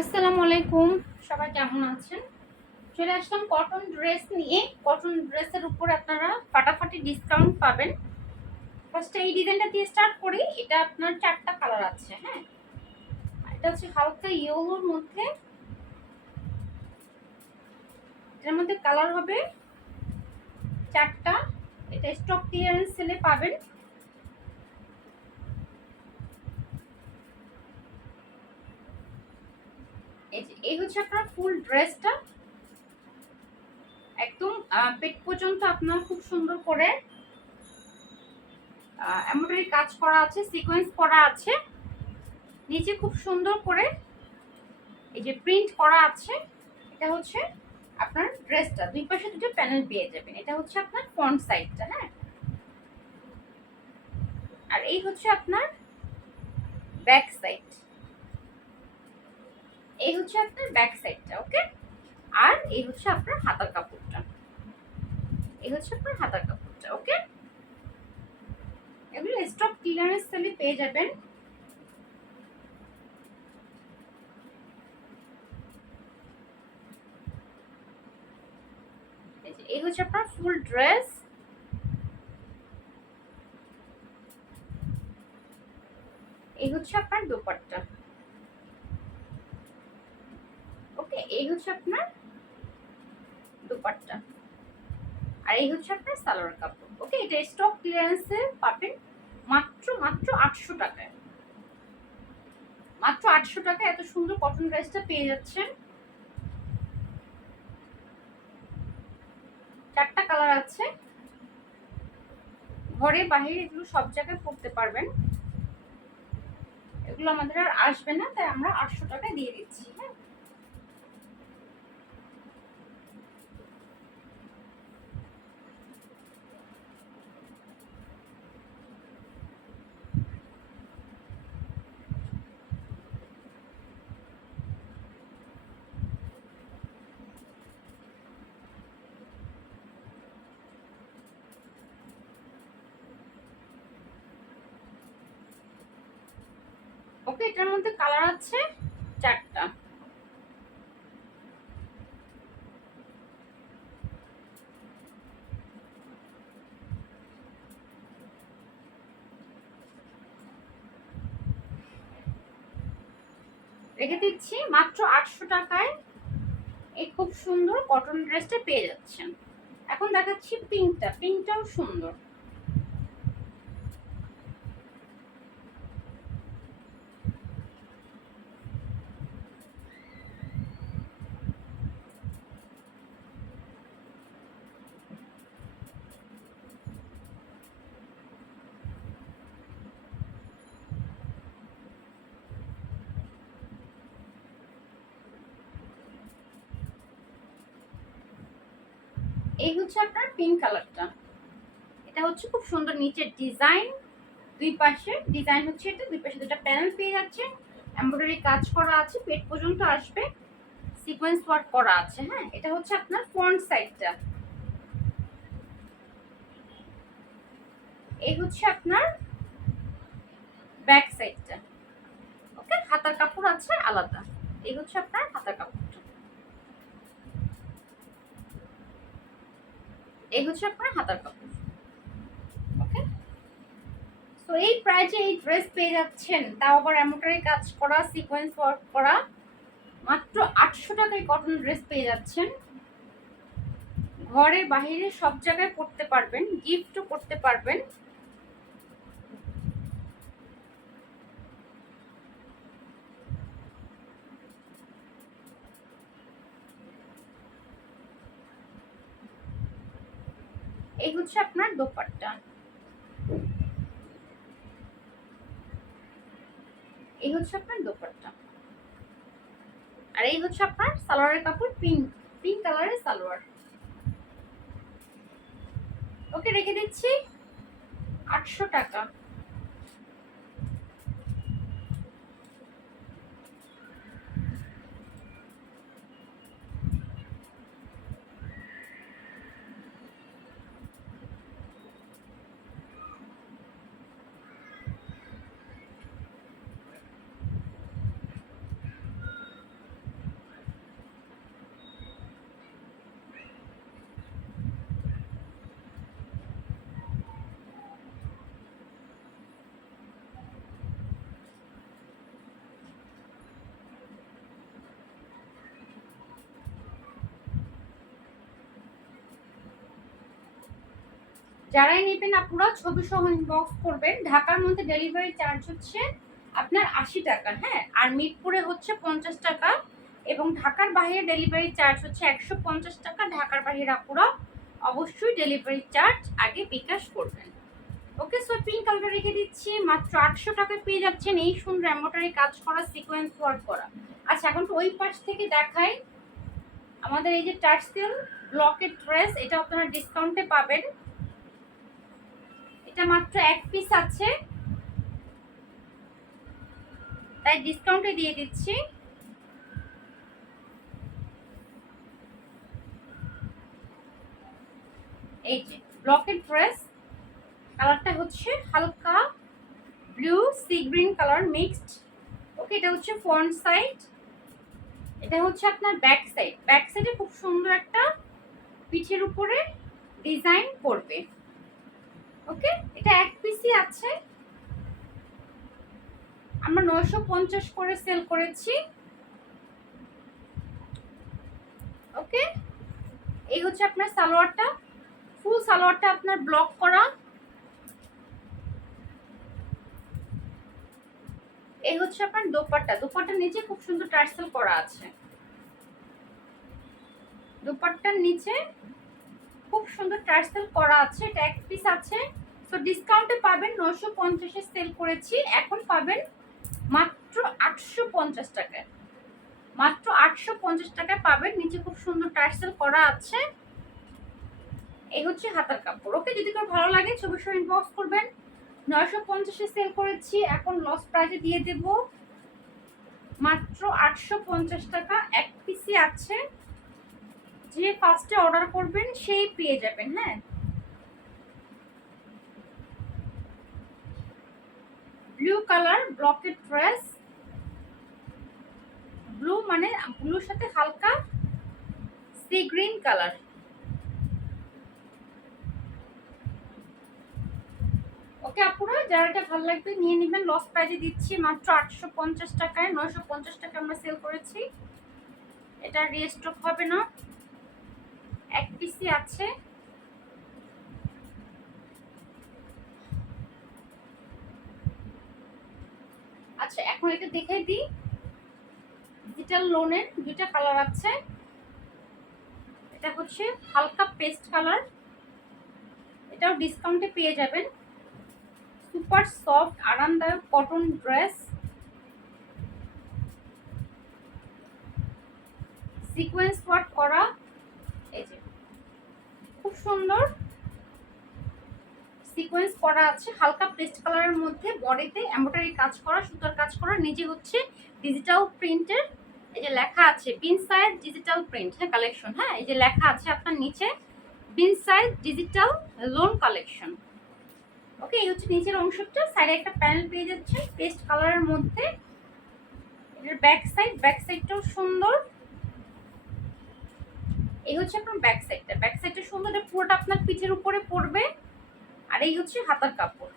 আসসালামু আলাইকুম। সবাই কেমন আছেন? চলে আসলাম কটন ড্রেস নিয়ে। কটন ড্রেসের উপর আপনারা ফাটাফাটি ডিসকাউন্ট পাবেন। ফার্স্টে এই ডিজাইনটা দিয়ে স্টার্ট করি। এটা আপনার চারটা কালার আছে হ্যাঁ? এটা হচ্ছে হালকা ইয়েলোর মধ্যে। এটার মধ্যে কালার হবে চারটা। এটা স্টক ক্লিয়ারেন্স সেলে পাবেন। এই যে, এই হচ্ছে আপনার ফুল ড্রেসটা। একদম পেট পর্যন্ত আপনার খুব সুন্দর করে এমব্রয়ডারি কাজ করা আছে, সিকোয়েন্স করা আছে। নিচে খুব সুন্দর করে এই যে প্রিন্ট করা আছে, এটা হচ্ছে আপনার ড্রেসটা। দুই পাশে দুটো প্যানেল পেয়ে যাবেন। এটা হচ্ছে আপনার ফ্রন্ট সাইডটা হ্যাঁ? আর এই হচ্ছে আপনার ব্যাক সাইড। এই হচ্ছে আপনার ব্যাক সাইডটা ওকে আর এই হচ্ছে আপনার হাতার কাপড়টা। এই হচ্ছে আপনার হাতার কাপড়টা ওকে এগুলো স্টক ক্লিয়ারেন্স সেলে পেয়ে যাবেন। এই হচ্ছে আপনার ফুল ড্রেস এই হচ্ছে আপনার দোপাট্টা ওকে এই হচ্ছে আপনার দুপাট্টা। আর এই হচ্ছে আপনার সালোয়ার কাপড়। ওকে এটা স্টক ক্লিয়ারেন্সে পাবেন মাত্র মাত্র আটশো টাকায়। মাত্র আটশো টাকায় এত সুন্দর কটন ড্রেসটা পেয়ে যাচ্ছেন। চারটা কালার আছে। ঘরে বাহিরে এগুলো সব জায়গায় পরতে পারবেন। এগুলো আমাদের আর আসবে না, তাই আমরা আটশো টাকায় দিয়ে দিচ্ছি হ্যাঁ? ওকে, এটার মধ্যে কালার আছে চারটা। রেখে দিচ্ছি, মাত্র আটশো টাকায়। এই খুব সুন্দর কটন ড্রেসটা পেয়ে যাচ্ছেন। এখন দেখাচ্ছি পিঙ্কটা পিঙ্কটাও সুন্দর। এই হচ্ছে আপনার পিঙ্ক কালারটা এটা হচ্ছে খুব সুন্দর নিচের ডিজাইন দুই পাশে ডিজাইন হচ্ছে এটা, দুই পাশে দুটো প্যানেল পেয়ে যাচ্ছে এমব্রয়ডারি কাজ করা আছে, পেট পর্যন্ত আসবে সিকোয়েন্স ওয়ার্ক করা আছে হ্যাঁ? এটা হচ্ছে আপনার ফ্রন্ট সাইডটা এই হচ্ছে আপনার ব্যাক সাইডটা ওকে, হাতার কাপড় আছে আলাদা। এই হচ্ছে আপনার হাতার কাপড়টা এই হচ্ছে আপনার হাতার কাপড়। ওকে তো এই প্রাইজে এই ড্রেস পেয়ে যাচ্ছেন, তাও আবার এমনটাই কাজ করা সিকোয়েন্স ওয়ার্ক করা। মাত্র আটশো টাকায় কটন ড্রেস পেয়ে যাচ্ছেন। ঘরের বাইরে সব জায়গায় পড়তে পারবেন গিফটও করতে পারবেন। এই হচ্ছে আপনার দোপাট্টা। এই হচ্ছে আপনার দোপাট্টা। আর এই হচ্ছে আপনার সালোয়ারের কাপড়, পিঙ্ক পিঙ্ক কালারের সালোয়ার। ওকে, রেখে দিচ্ছি আটশো টাকা। যারাই নেবেন আপনারা ছবি সহ ইনবক্স করবেন। ঢাকার মধ্যে ডেলিভারি চার্জ হচ্ছে আপনার আশি টাকা হ্যাঁ? আর মিরপুরে হচ্ছে পঞ্চাশ টাকা এবং ঢাকার বাইরে ডেলিভারি চার্জ হচ্ছে একশো পঞ্চাশ টাকা। ঢাকার বাইরে আপুরা অবশ্যই ডেলিভারি চার্জ আগে বিকাশ করবেন। ওকে সো পিঙ্ক কালারটা রেখে দিচ্ছি। মাত্র আটশো টাকা পেয়ে যাচ্ছেন এই সুন্দর এম্বোটারি কাজ করা সিকোয়েন্স ওয়ার্ক করা। আচ্ছা এখন ওই পাশ থেকে দেখাই আমাদের এই যে টার্সেল ব্লকের ড্রেস এটা আপনারা ডিসকাউন্টে পাবেন। এটা মাত্র এক পিস আছে। তাই ডিসকাউন্টে দিয়ে দিচ্ছি। এই যে ব্লকের ড্রেস কালারটা হচ্ছে হালকা blue sea green colour mixed okay এটা হচ্ছে ফ্রন্ট সাইড এটা হচ্ছে আপনার ব্যাক সাইড ব্যাক সাইডে খুব সুন্দর একটা পিঠের উপরে ডিজাইন করবে। ওকে? এটা এক পিসই আছে। আমরা নয়শো পঞ্চাশ করে সেল করেছি। ওকে? এই হচ্ছে আপনার সালোয়ারটা। ফুল সালোয়ারটা আপনার ব্লক করা। এই হচ্ছে আপনার দোপাট্টা। দোপাট্টার নিচে খুব সুন্দর টার্সেল করা আছে। দোপাট্টার নিচে খুব সুন্দর টার্সেল করা আছে, এটা এক পিস আছে। তো ডিসকাউন্টে পাবেন নশো পঞ্চাশে সেল করেছি, এখন পাবেন মাত্র আটশো পঞ্চাশ টাকায়। মাত্র আটশো পঞ্চাশ টাকায় পাবেন, নিচে খুব সুন্দর টার্সেল করা আছে। এই হচ্ছে হাতার কাপড়। ওকে যদি কারও ভালো লাগে, ছবি সহ ইনবক্স করবেন। নয়শো পঞ্চাশে সেল করেছি, এখন লস প্রাইজে দিয়ে দেব। মাত্র আটশো পঞ্চাশ টাকা, এক পিসি আছে। যে ফার্স্টে অর্ডার করবেন, সেই পেয়ে যাবেন হ্যাঁ? ব্লু কালার ব্লকেট ড্রেস ব্লু মানে ব্লুর সাথে হালকা সি গ্রিন কালার ওকে আপুরা, যারা এটা ভালো লাগবে নিয়ে নেবেন। লস প্রাইজে দিচ্ছি মাত্র আটশো পঞ্চাশ টাকায়। নয়শো পঞ্চাশ টাকা আমরা সেল করেছি। এটা রিস্টক হবে না। পিসি আছে? আচ্ছা এখন এটা দেখে দিই। ডিজিটাল লোনের দুইটা কালার আছে। এটা হচ্ছে হালকা পেস্ট কালার এটাও ডিসকাউন্টে পেয়ে যাবেন। সুপার সফট আরামদায়ক কটন ড্রেস সিকোয়েন্স ওয়ার্ক করা। খুব সুন্দর সিকোয়েন্স করা আছে। হালকা পেস্ট কালারের মধ্যে বডিতে এমব্রয়ডারি কাজ করা, সুতার কাজ করা। নিজে হচ্ছে ডিজিটাল প্রিন্টের এই যে লেখা আছে বিন সাইজ ডিজিটাল প্রিন্ট হ্যাঁ কালেকশন হ্যাঁ এই যে লেখা আছে আপনার নিচে bin size digital lawn collection okay এই হচ্ছে নিচের অংশটা। সাইডে একটা প্যানেল পেয়ে যাচ্ছে পেস্ট কালারের মধ্যে এটার ব্যাক সাইড ব্যাক সাইডটাও সুন্দর। এই হচ্ছে আপনার ব্যাক সাইডটা ব্যাক সাইডটা সুন্দর পুরোটা আপনার পিঠের উপরে পড়বে। আর এই হচ্ছে হাতার কাপড়।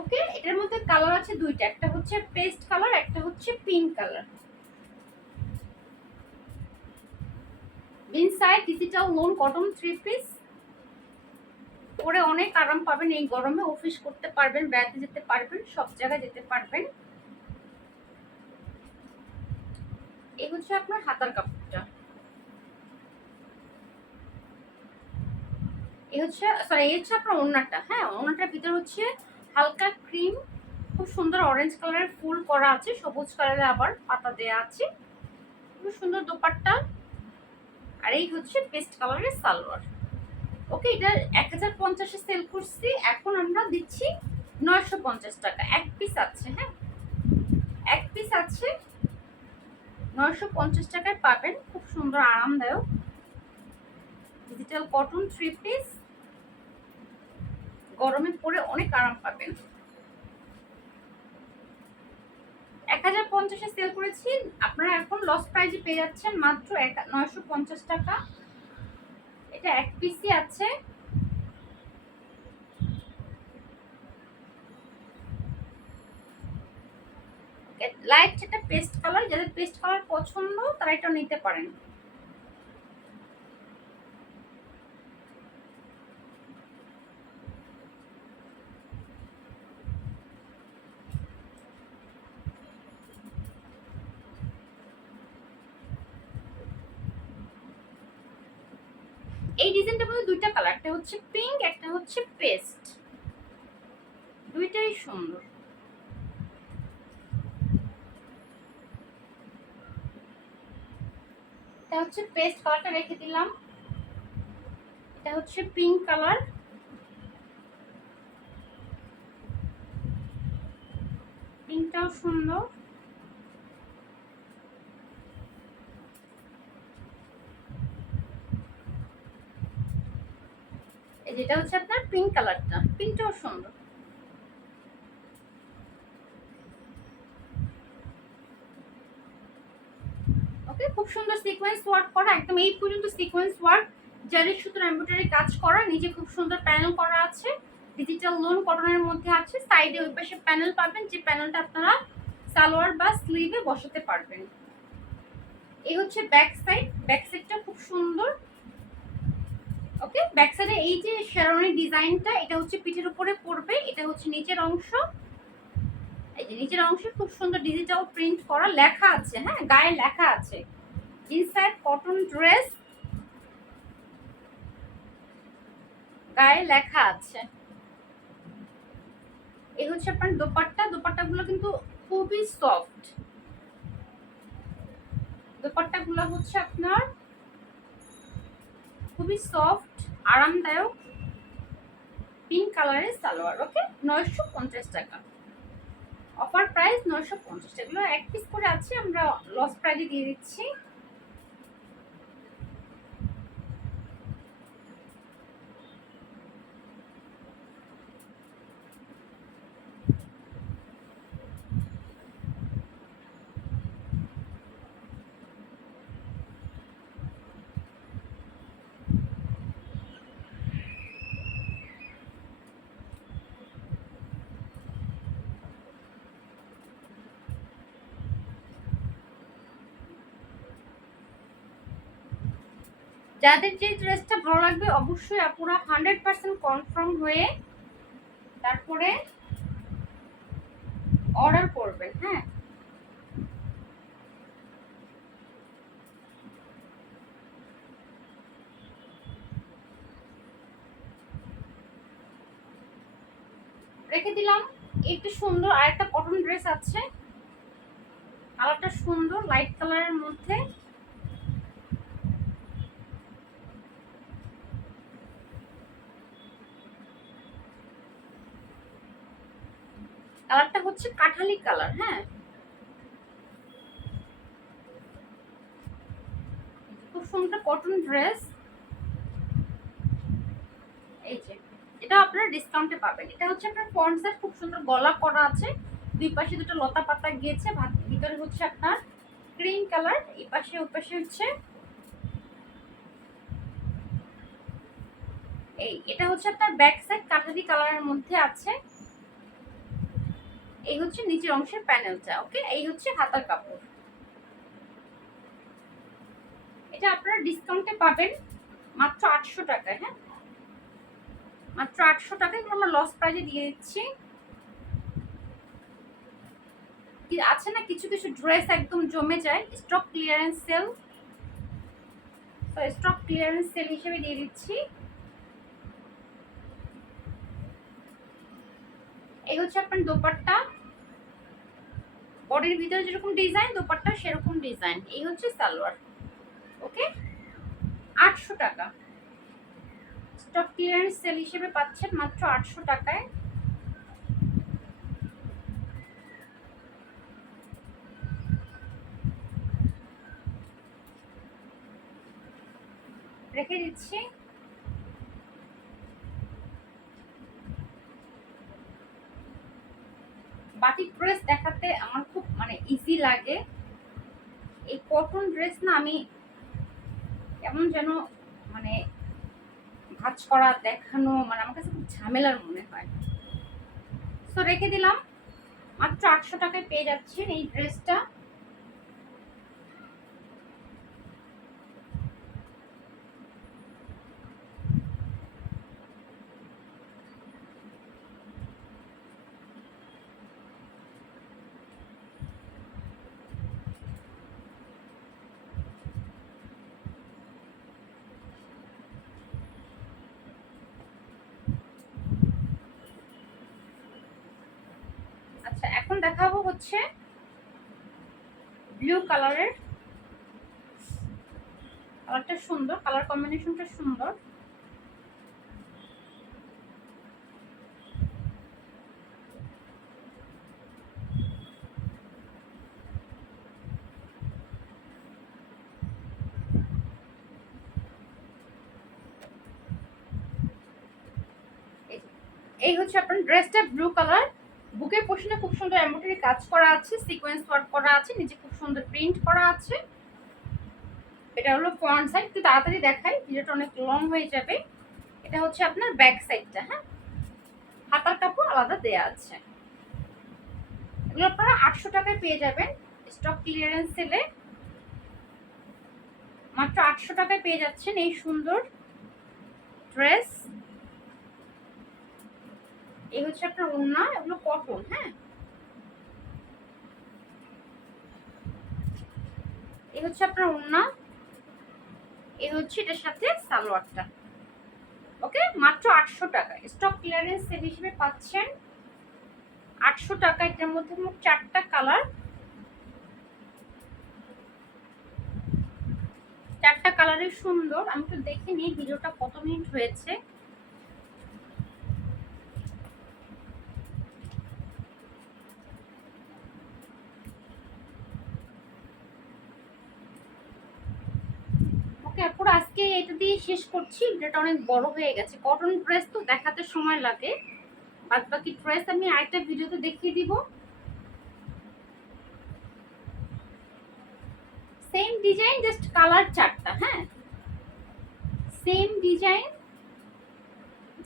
ওকে? এটার মধ্যে কালার আছে দুইটা। একটা হচ্ছে পেস্ট কালার একটা হচ্ছে pink colour inside digital lawn cotton three piece পরে অনেক আরাম পাবেন এই গরমে। অফিস করতে পারবেন, বেড়াতে যেতে পারবেন, সব জায়গায় যেতে পারবেন। এই হচ্ছে আপনার হাতার কাপড়টা। এই হচ্ছে সরি এই হচ্ছে আপনার ওড়নাটা। হ্যাঁ ওড়নাটার ভিতর হচ্ছে হালকা ক্রিম খুব সুন্দর অরেঞ্জ কালারের ফুল করা আছে, সবুজ কালারের আবার পাতা দেয়া আছে। খুব সুন্দর দোপাট্টা। আর এই হচ্ছে পেস্ট কালারের সালোয়ার। ওকে এটা এক হাজার পঞ্চাশে সেল করছি, এখন আমরা দিচ্ছি নয়শো পঞ্চাশ টাকা। এক পিস আছে হ্যাঁ? এক পিস আছে, নয়শো পঞ্চাশ টাকায় পাবেন। খুব সুন্দর, আরামদায়ক। ডিজিটাল কটন থ্রি পিস গরমে পরে অনেক আরাম পাবেন। এক হাজার পঞ্চাশে সেল করেছি। আপনারা এখন লস প্রাইজে পেয়ে যাচ্ছেন মাত্র নয়শো পঞ্চাশ টাকা। এটা এক পিসি আছে। লাইট একটা পেস্ট কালার যাদের পেস্ট কালার পছন্দ, তারা এটা নিতে পারেন এই ডিজাইনটার মধ্যে দুইটা কালার একটা হচ্ছে পিঙ্ক একটা হচ্ছে পেস্ট দুইটাই সুন্দর। এটা হচ্ছে পেস্ট কালারটা রেখে দিলাম। এটা হচ্ছে পিঙ্ক কালার পিঙ্কটাও সুন্দর এই যেটা হচ্ছে আপনার পিঙ্ক কালারটা পিঙ্কটাও সুন্দর। ওকে খুব সুন্দর সিকোয়েন্স ওয়ার্ক করা, একদম এই পর্যন্ত সিকোয়েন্স ওয়ার্ক জারির সুতোর এমব্রয়ডারি কাজ করা, নিচে খুব সুন্দর প্যানেল করা আছে। ডিজিটাল লোন কটনের মধ্যে আছে। সাইডে ওই পাশে প্যানেল পাবেন, যে প্যানেলটা আপনারা সালোয়ার বা স্লিভে বসাতে পারবেন। এই হচ্ছে ব্যাক সাইড ব্যাক সাইডটা খুব সুন্দর। ওকে? ব্যাক সাইডে এই যে শেরনি ডিজাইনটা এটা হচ্ছে পিঠের উপরে পড়বে, এটা হচ্ছে নিচের অংশ। এই যে নিচের অংশে খুব সুন্দর ডিজিটাল প্রিন্ট করা লেখা আছে হ্যাঁ? গায়ে লেখা আছে। ইনসাইড কটন ড্রেস গায়ে লেখা আছে। এই হচ্ছে আপনার দোপাট্টা, দোপাট্টাগুলো কিন্তু খুবই সফট দোপাট্টাগুলো হচ্ছে আপনার খুবই সফট আরামদায়ক পিঙ্ক কালারের সালোয়ার ওকে নয়শো পঞ্চাশ টাকা। অফার প্রাইস নয়শো পঞ্চাশ এগুলো এক পিস করে আছে, আমরা লস প্রাইজে দিয়ে দিচ্ছি। যাদের যে ড্রেসটা ভালো লাগবে, অবশ্যই আপনারা হান্ড্রেড পার্সেন্ট কনফার্ম হয়ে তারপরে অর্ডার করবেন হ্যাঁ? রেখে দিলাম। একটু সুন্দর আর একটা কটন ড্রেস আছে। কালারটা সুন্দর লাইট কালারের মধ্যে কালারটা হচ্ছে কাঠালি কালার হ্যাঁ। খুব সুন্দর কটন ড্রেস এই যে, এটা আপনারা ডিসকাউন্টে পাবেন। এটা হচ্ছে আপনার ফ্রন্ট সাইড খুব সুন্দর গলা করা আছে। দুই পাশে দুটো লতা পাতা গিয়েছে ভিতরে হচ্ছে আপনার ক্রিম কালার এই পাশে, ওই পাশে হচ্ছে এই, এটা হচ্ছে আপনার ব্যাক সাইড কাঠালি কালারের মধ্যে আছে। এই হচ্ছে নিচের অংশের প্যানেলটা, ওকে? এই হচ্ছে হাতার কাপড়। এটা আপনারা ডিসকাউন্টে পাবেন মাত্র আটশো টাকায় হ্যাঁ? মাত্র আটশো টাকায় আমরা লস প্রাইজে দিয়ে দিচ্ছি। আছে না কিছু কিছু ড্রেস একদম জমে যায়? স্টক ক্লিয়ারেন্স সেল তো স্টক ক্লিয়ারেন্স সেল হিসেবে দিয়ে দিচ্ছি। এই হচ্ছে আপনার দোপাট্টা। বডির ভিতরে যেরকম ডিজাইন দোপাট্টা সেরকম ডিজাইন এই হচ্ছে সালোয়ার। ওকে? আটশো টাকা। স্টক ক্লিয়ারেন্স সেল হিসেবে পাচ্ছেন মাত্র আটশো টাকায়। রেখে দিচ্ছি। বাটিক ড্রেস দেখাতে আমার মানে ইজি লাগে। এই কটন ড্রেস না আমি কেমন যেন মানে ভাজ করা, দেখানো মানে আমার কাছে খুব ঝামেলার মনে হয়। তো রেখে দিলাম। মাত্র আটশো টাকায় পেয়ে যাচ্ছেন এই ড্রেসটা এখন দেখাবো হচ্ছে ব্লু কালারের কালারটা সুন্দর কালার কম্বিনেশনটা সুন্দর। এই হচ্ছে আপনার ড্রেসটা ব্লু কালার বুকের পোর্শনে খুব সুন্দর এমব্রয়ডারি কাজ করা আছে সিকোয়েন্স ওয়ার্ক করা আছে, নিচে খুব সুন্দর প্রিন্ট করা আছে। এটা হলো ফ্রন্ট সাইড একটু তাড়াতাড়ি দেখাই, ভিডিওটা অনেক লং হয়ে যাবে। এটা হচ্ছে আপনার ব্যাক সাইডটা হ্যাঁ? হাতার কাপড় আলাদা দেয়া আছে। এগুলো আপনারা আটশো টাকায় পেয়ে যাবেন স্টক ক্লিয়ারেন্স সেলে মাত্র আটশো টাকায় পেয়ে যাচ্ছেন এই সুন্দর ড্রেস এই হচ্ছে আপনার ওড়না এগুলো কটন হ্যাঁ? এই হচ্ছে আপনার ওড়না এই হচ্ছে এটার সাথে সালোয়ারটা। ওকে? মাত্র আটশো টাকা। স্টক ক্লিয়ারেন্স সেল হিসেবে পাচ্ছেন আটশো টাকা। এটার মধ্যে মোট চারটা কালার চারটা কালারের সুন্দর। আমি একটু দেখে নিই, ভিডিওটা কত মিনিট হয়েছে ওকে পুরো আজকে এটা দিয়ে শেষ করছি এটা অনেক বড় হয়ে গেছে। কটন ড্রেস তো দেখাতে সময় লাগে। বাদ বাকি ড্রেস আমি আরেকটা ভিডিওতে দেখিয়ে দিব। সেম ডিজাইন জাস্ট কালার চারটা হ্যাঁ? সেম ডিজাইন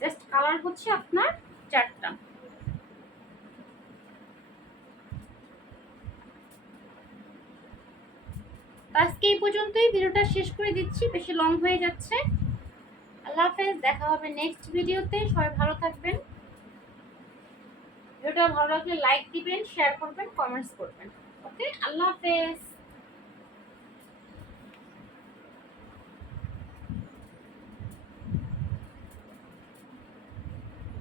জাস্ট কালার হচ্ছে আপনার চারটা। আজকে এই পর্যন্তই। ভিডিওটা শেষ করে দিচ্ছি। বেশি লং হয়ে যাচ্ছে। আল্লাহ হাফেজ, দেখা হবে নেক্সট ভিডিওতে। সবাই ভালো থাকবেন। ভিডিওটা ভালো লাগলে লাইক দিবেন শেয়ার করবেন কমেন্টস করবেন। ওকে আল্লাহ হাফেজ।